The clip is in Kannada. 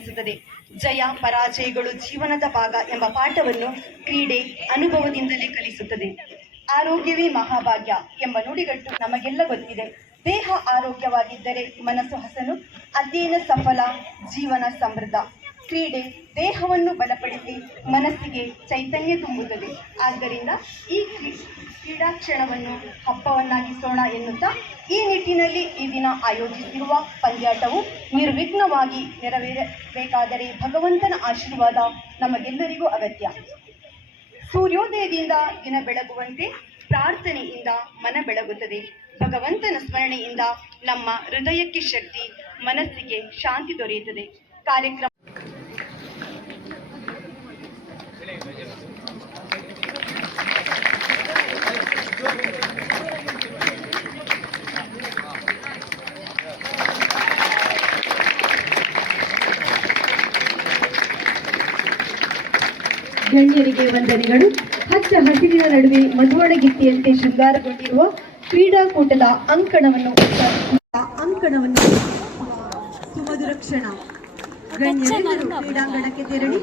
ಕಲಿಸುತ್ತದೆ ಜಯ, ಪರಾಜಯಗಳು ಜೀವನದ ಭಾಗ ಎಂಬ ಪಾಠವನ್ನು ಕ್ರೀಡೆ ಅನುಭವದಿಂದಲೇ ಕಲಿಸುತ್ತದೆ. ಆರೋಗ್ಯವೇ ಮಹಾಭಾಗ್ಯ ಎಂಬ ನುಡಿಗಟ್ಟು ನಮಗೆಲ್ಲ ಗೊತ್ತಿದೆ. ದೇಹ ಆರೋಗ್ಯವಾಗಿದ್ದರೆ ಮನಸ್ಸು ಹಸನು, ಅಧ್ಯಯನ ಸಫಲ, ಜೀವನ ಸಮೃದ್ಧ. ಕ್ರೀಡೆ ದೇಹವನ್ನು ಬಲಪಡಿಸಿ ಮನಸ್ಸಿಗೆ ಚೈತನ್ಯ ತುಂಬುತ್ತದೆ. ಆದ್ದರಿಂದ ಈ ಕ್ರೀ- ಕ್ಷಣವನ್ನು ಹಬ್ಬವನ್ನಾಗಿಸೋಣ ಎನ್ನುತ್ತಾ ಈ ನಿಟ್ಟಿನಲ್ಲಿ ಈ ದಿನ ಆಯೋಜಿಸಿರುವ ಪಂದ್ಯಾಟವು ನಿರ್ವಿಘ್ನವಾಗಿ ನೆರವೇರಬೇಕಾದರೆ ಭಗವಂತನ ಆಶೀರ್ವಾದ ನಮಗೆಲ್ಲರಿಗೂ ಅಗತ್ಯ. ಸೂರ್ಯೋದಯದಿಂದ ದಿನ ಬೆಳಗುವಂತೆ ಪ್ರಾರ್ಥನೆಯಿಂದ ಮನ ಬೆಳಗುತ್ತದೆ. ಭಗವಂತನ ಸ್ಮರಣೆಯಿಂದ ನಮ್ಮ ಹೃದಯಕ್ಕೆ ಶಕ್ತಿ, ಮನಸ್ಸಿಗೆ ಶಾಂತಿ ದೊರೆಯುತ್ತದೆ. ಕಾರ್ಯಕ್ರಮ ಗಣ್ಯರಿಗೆ ವಂದನೆಗಳು. ಹಚ್ಚ ಹಸಿರಿನ ನಡುವೆ ಮಧುವಣಗಿತ್ತಿಯಂತೆ ಶೃಂಗಾರಗೊಂಡಿರುವ ಕ್ರೀಡಾಕೂಟದ ಅಂಕಣವನ್ನು ಅಂಕಣವನ್ನು ಸುಮಧುರ ಕ್ಷಣ. ಕ್ರೀಡಾಂಗಣಕ್ಕೆ ತೆರಳಿ.